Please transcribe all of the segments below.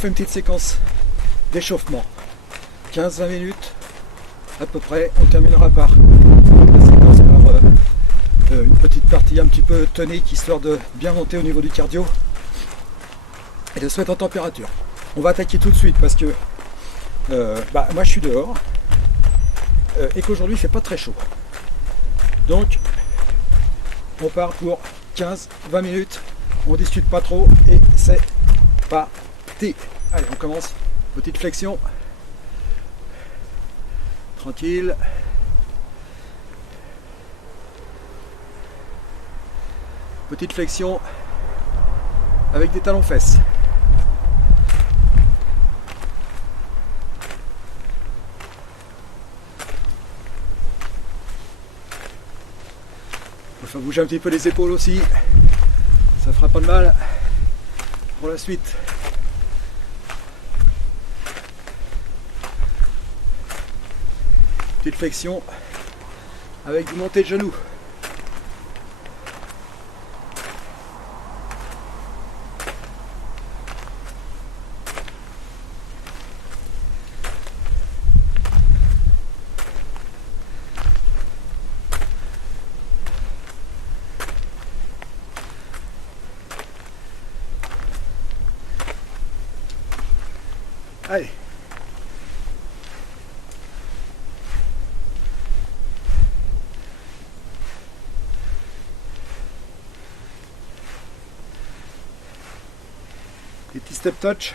fait une petite séquence d'échauffement. 15-20 minutes à peu près. On terminera par la séquence par une petite partie un petit peu tonique, histoire de bien monter au niveau du cardio et de se mettre en température. On va attaquer tout de suite parce que moi je suis dehors et qu'aujourd'hui il fait pas très chaud. Donc on part pour 15-20 minutes, on discute pas trop et c'est parti. Allez, on commence. Petite flexion. Tranquille. Petite flexion avec des talons fesses. Il faut bouger un petit peu les épaules aussi. Ça fera pas de mal pour la suite. Petite flexion avec du monté de genoux. Allez. Des petits step touch.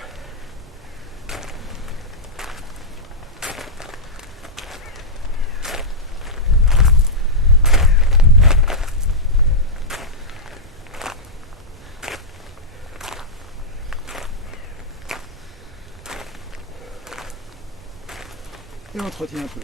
Et on entretient un peu.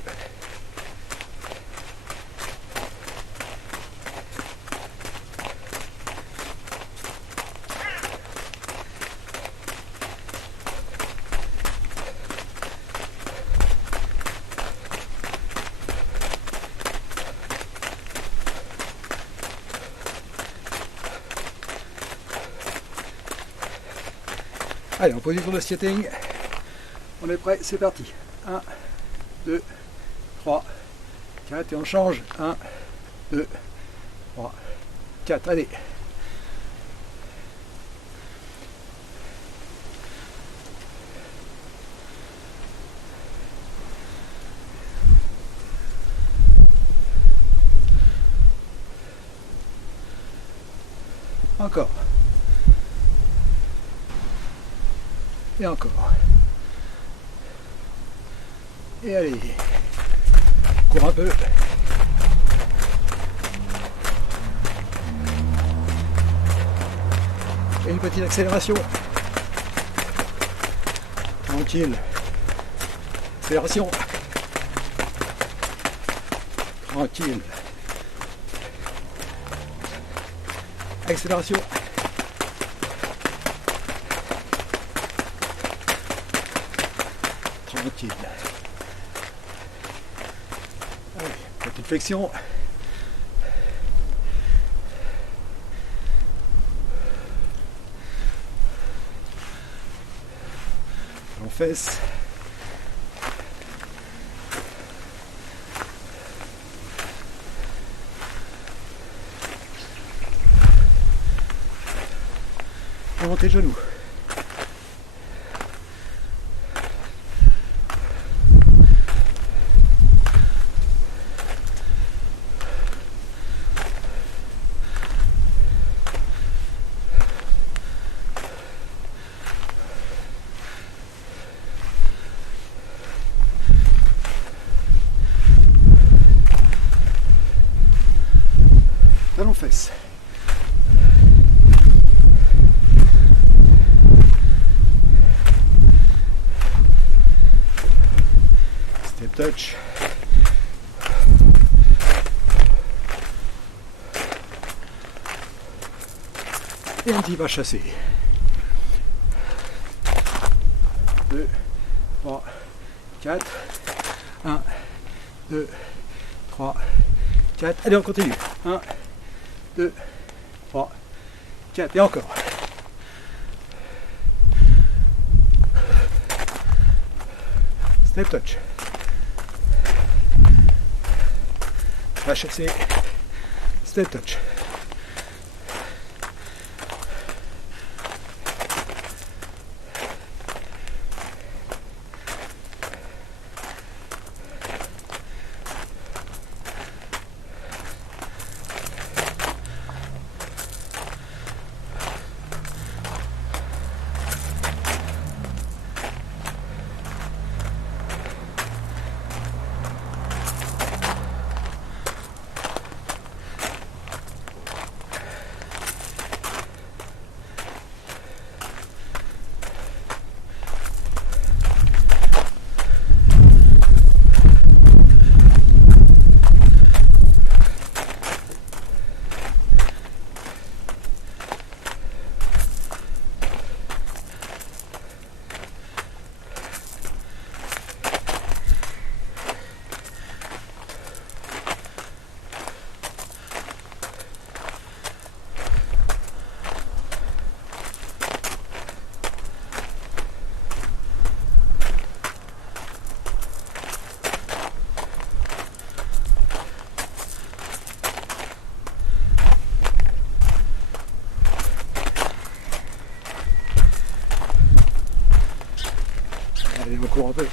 Allez, en position de skating, on est prêt, c'est parti. 1, 2, 3, 4 et on change. 1, 2, 3, 4. Allez. Encore. Et encore. Et allez. Cours un peu. Et une petite accélération. Tranquille. Accélération. Tranquille. Accélération. Tranquille. Allez, petite flexion. On fesse. Et montez les genoux. Talons fesses. Step touch. Et un petit pas chassé. 2, 3, 4. 1, 2, 3, 4. Allez, on continue. 1, 2, 3, 4. Et encore. Step touch. HSC. Step touch. Allez, on court un peu.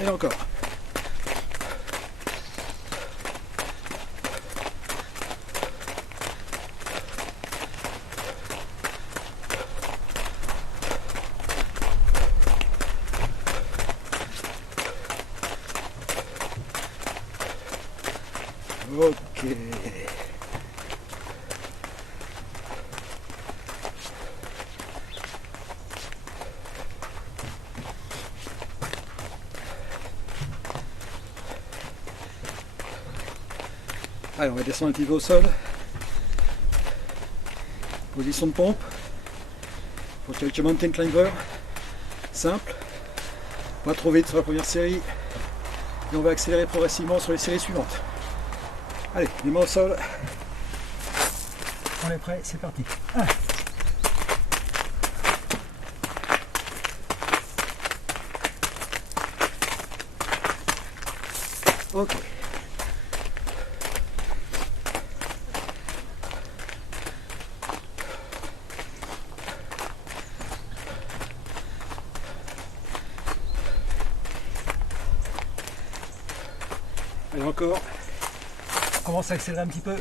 Et encore. Ok. Allez, on va descendre un petit peu au sol. Position de pompe. Pour quelques mountain climbers. Simple. Pas trop vite sur la première série. Et on va accélérer progressivement sur les séries suivantes. Allez, les mains au sol. On est prêt, c'est parti. 1. Ok. Allez, encore. On commence à accélérer un petit peu.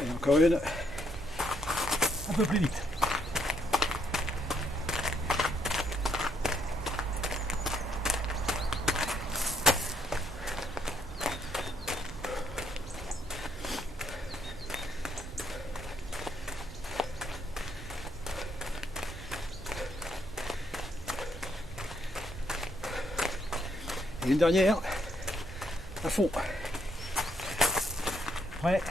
Et encore une. Un peu plus vite. Et une dernière. À fond. Prêt.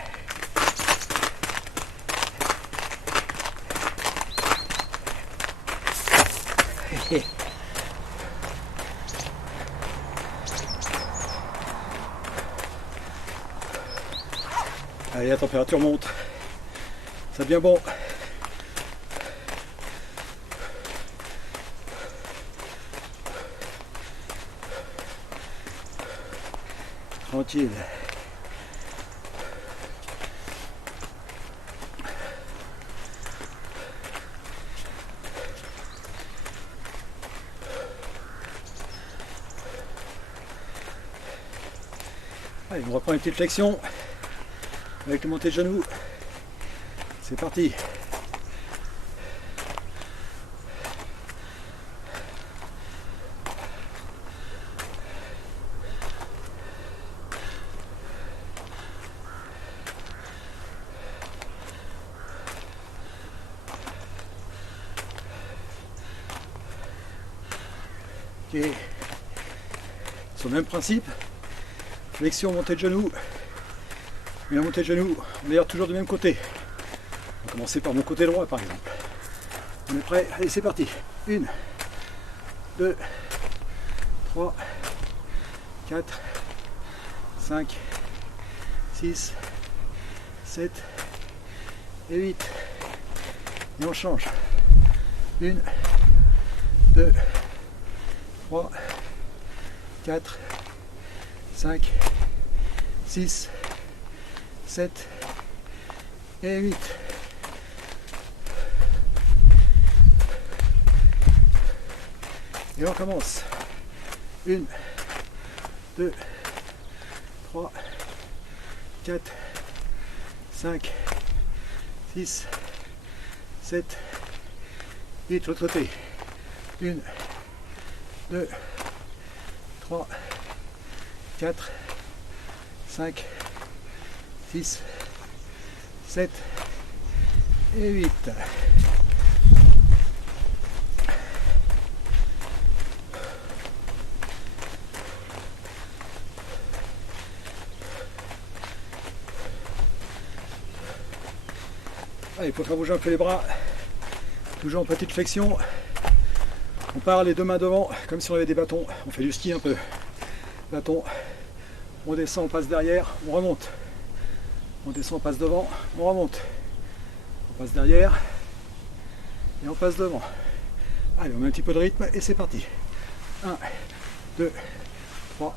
Allez, la température monte. Ça devient bon. Tranquille. Allez, on reprend une petite flexion avec le monté de genoux. C'est parti. Ok. Sur le même principe, flexion, montée de genou. Et la montée de genou, on est d'ailleurs toujours du même côté. On va commencer par mon côté droit par exemple. On est prêt? Allez, c'est parti. 1, 2, 3, 4, 5, 6, 7 et 8. Et on change. 1, 2, 3, 4, 5, 6, 7 et 8. Et on commence. 1, 2, 3, 4, 5, 6, 7, 8. L'autre côté. 1, 2, 3, 4, 5, 6, 7 et 8. Allez, pour faire bouger un peu les bras, toujours en petite flexion. On part les deux mains devant, comme si on avait des bâtons. On fait du ski un peu. Bâton. On descend, on passe derrière, on remonte. On descend, on passe devant, on remonte. On passe derrière et on passe devant. Allez, on met un petit peu de rythme et c'est parti. 1, 2, 3,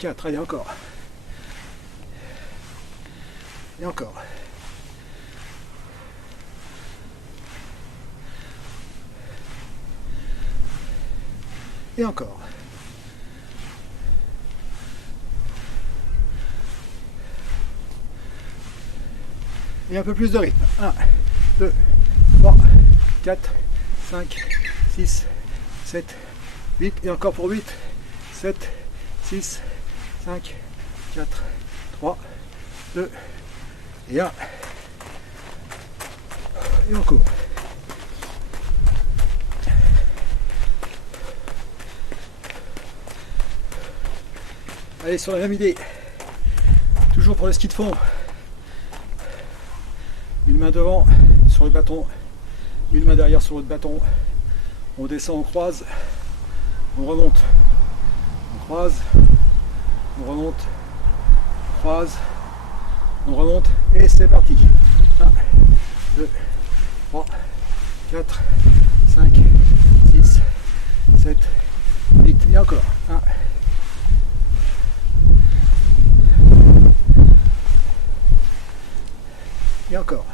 4. Allez, encore. Et encore. Et encore. Et un peu plus de rythme. 1, 2, 3, 4, 5, 6, 7, 8. Et encore pour 8, 7, 6, 5, 4, 3, 2 et 1. Et on court. Allez, sur la même idée, toujours pour le ski de fond, une main devant sur le bâton, une main derrière sur l'autre bâton, on descend, on croise, on remonte, on croise, on remonte, on croise, on remonte, et c'est parti. 1, 2, 3, 4, 5, 6, 7, 8, et encore. 1, et encore.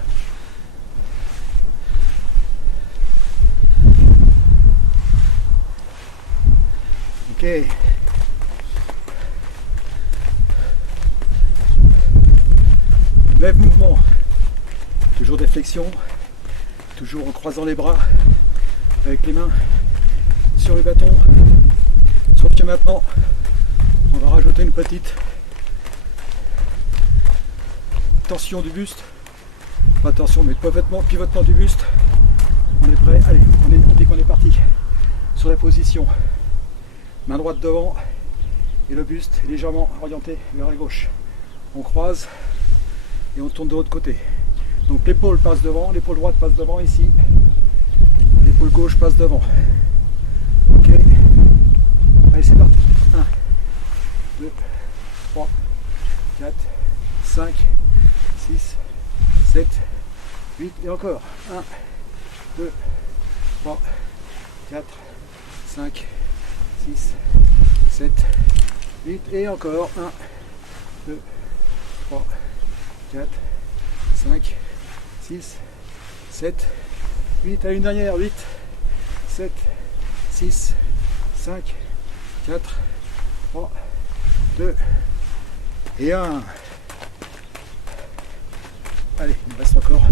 Ok. Lève mouvement. Toujours des flexions. Toujours en croisant les bras avec les mains sur le bâton. Sauf que maintenant, on va rajouter une petite tension du buste. Pas tension, mais pivotement du buste. On est prêt. Allez, on dit qu'on est parti. Sur la position. Main droite devant et le buste est légèrement orienté vers la gauche. On croise et on tourne de l'autre côté. Donc l'épaule passe devant, l'épaule droite passe devant ici. L'épaule gauche passe devant. Ok. Allez, c'est parti. 1, 2, 3, 4, 5, 6, 7, 8 et encore. 1, 2, 3, 4, 5, 6, 7, 8 et encore. 1, 2, 3, 4, 5, 6, 7, 8. À une dernière. 8, 7, 6, 5, 4, 3, 2 et 1. Allez, il me reste encore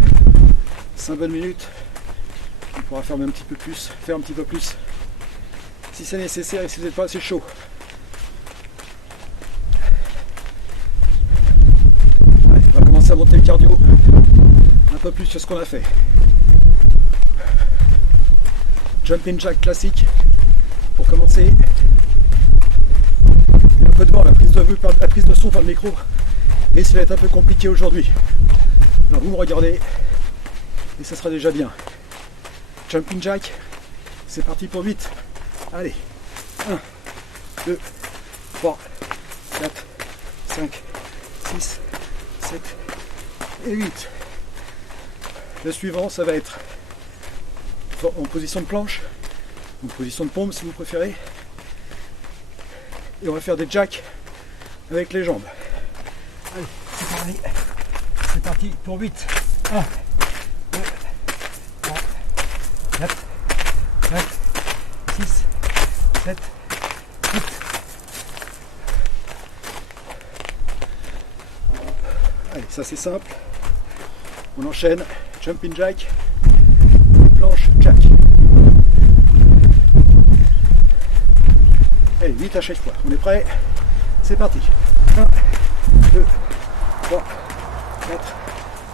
5 bonnes minutes. On pourra faire un petit peu plus, si c'est nécessaire et si vous n'êtes pas assez chaud. Allez, on va commencer à monter le cardio un peu plus sur ce qu'on a fait. Jumping jack classique, pour commencer. Un peu devant la prise de son par le micro. Et ça va être un peu compliqué aujourd'hui. Alors vous me regardez et ça sera déjà bien. Jumping jack, c'est parti pour 8. Allez, 1, 2, 3, 4, 5, 6, 7 et 8. Le suivant, ça va être en position de planche, en position de pompe si vous préférez. Et on va faire des jacks avec les jambes. Allez, c'est pareil. C'est parti pour 8. 1, 2, 3, 4, 5, 6, 7, 8. Allez, ça c'est simple. On enchaîne. Jumping jack, planche jack. Allez, 8 à chaque fois. On est prêt? C'est parti. 1, 2, 3, 4,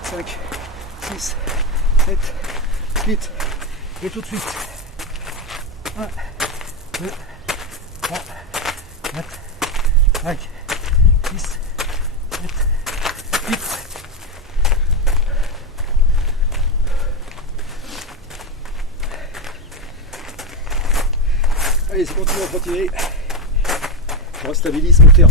5, 6, 7, 8. Et tout de suite. 1, 2, 3, 4, 5, 6, 7, 8. Allez, c'est continue à continuer. Je restabilise mon terrain.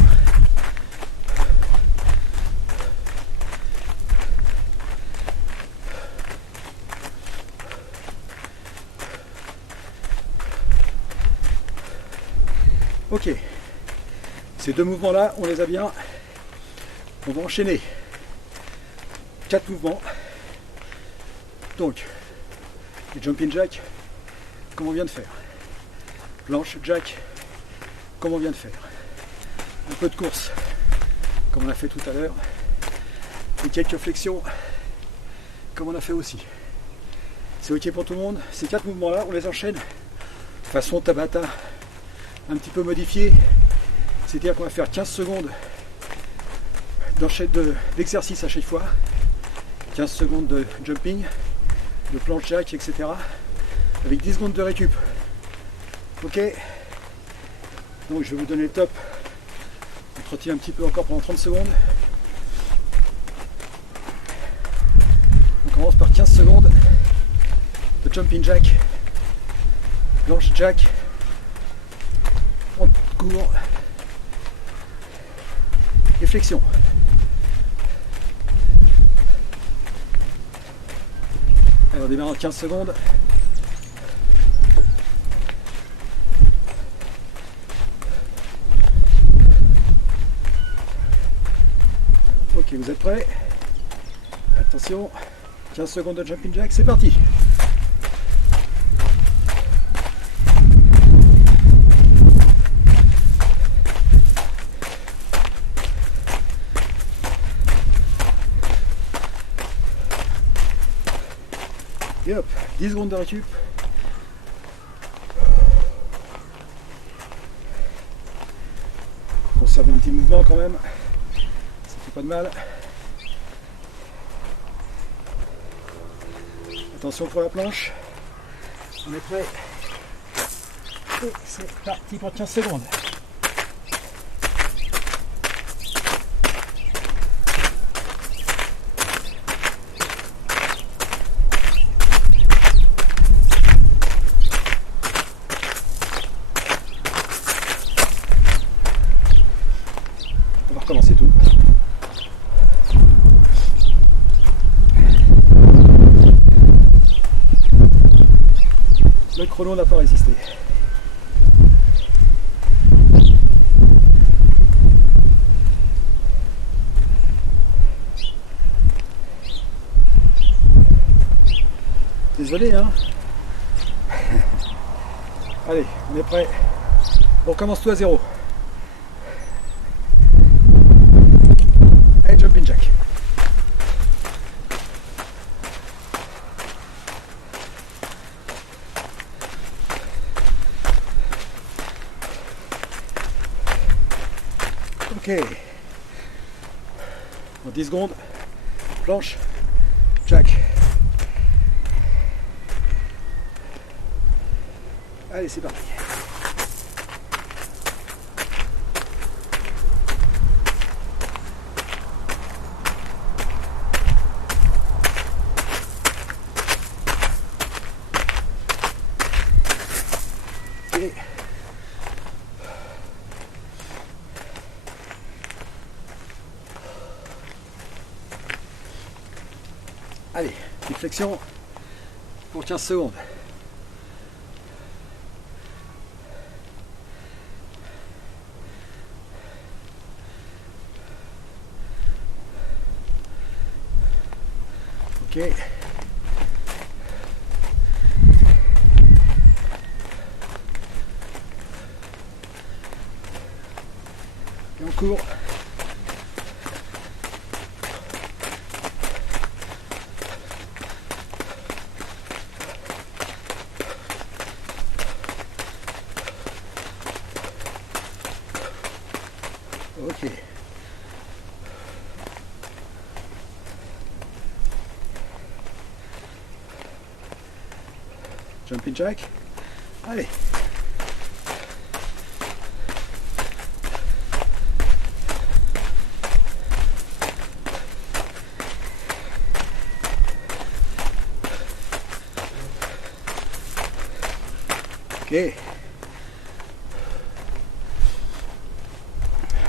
Ok, ces deux mouvements-là, on les a bien. On va enchaîner 4 mouvements. Donc, les jumping jack, comme on vient de faire. Planche jack, comme on vient de faire. Un peu de course, comme on a fait tout à l'heure. Et quelques flexions, comme on a fait aussi. C'est ok pour tout le monde. Ces 4 mouvements-là, on les enchaîne façon Tabata, un petit peu modifié. C'est-à-dire qu'on va faire 15 secondes d'exercice à chaque fois. 15 secondes de jumping, de planche jack, etc. Avec 10 secondes de récup. Ok, donc je vais vous donner le top. On trottine un petit peu encore pendant 30 secondes. On commence par 15 secondes de jumping jack, planche jack, on court et flexion. Alors on démarre en 15 secondes. Ok, vous êtes prêts? Attention, 15 secondes de jumping jack, c'est parti! Et hop, 10 secondes de récup. Conserve un petit mouvement quand même. Pas de mal. Attention pour la planche. On est prêt. Et c'est parti pour 15 secondes. On va recommencer tout. Le chrono n'a pas résisté. Désolé, hein. Allez, on est prêt. On recommence tout à zéro. Allez, jumping jack. Ok. En 10 secondes, planche, jack. Allez, c'est parti. Allez, petite flexion pour 15 secondes. Ok. Et on court. Ok. Jumping jack. Allez. Ok.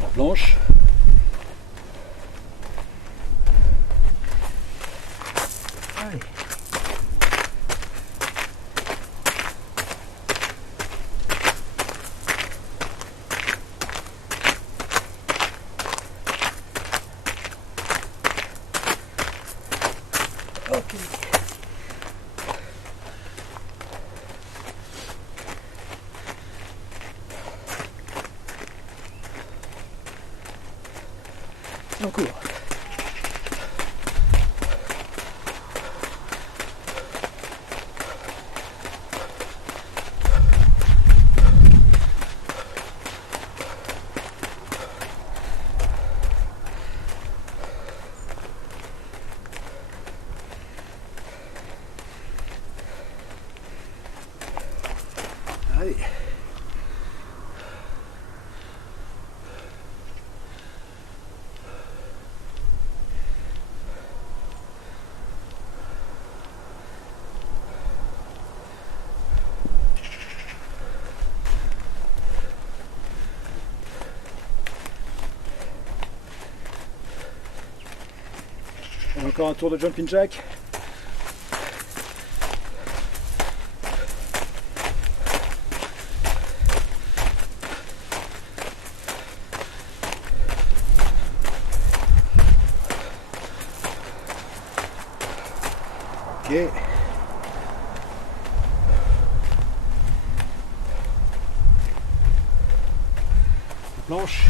La planche. Allez. Ok. Et on court. Allez. Et encore un tour de jumping jack. Ok. La planche.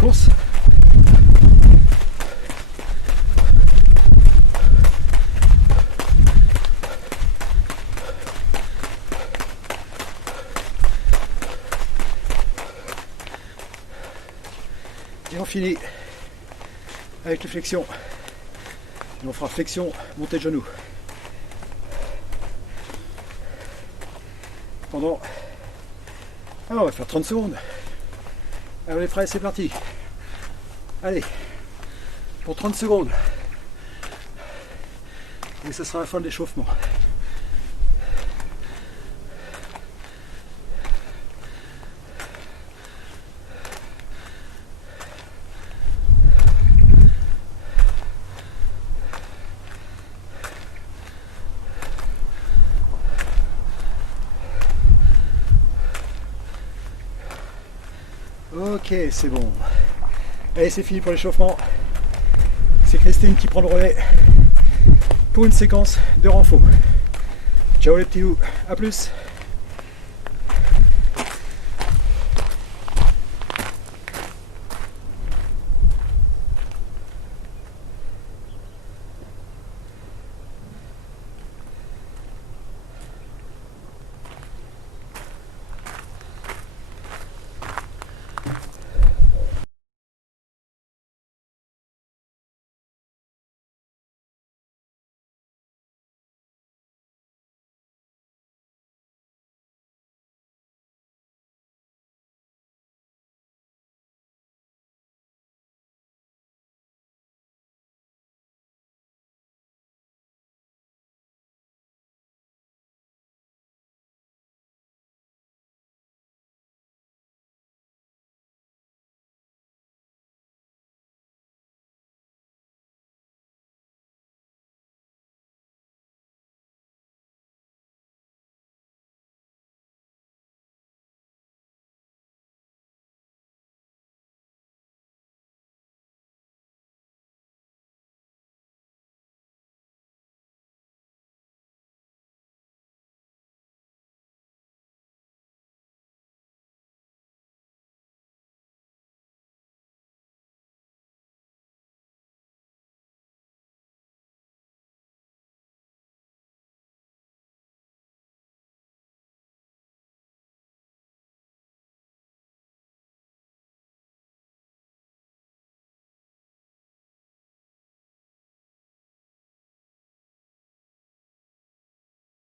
Course. Et on finit avec les flexions. Et on fera flexion, montée de genoux. Pendant... Alors on va faire 30 secondes. Alors les frères, c'est parti. Allez, pour 30 secondes. Et ce sera la fin de l'échauffement. Ok, c'est bon. Allez, c'est fini pour l'échauffement. C'est Christine qui prend le relais pour une séquence de renfort. Ciao les petits loups, à plus.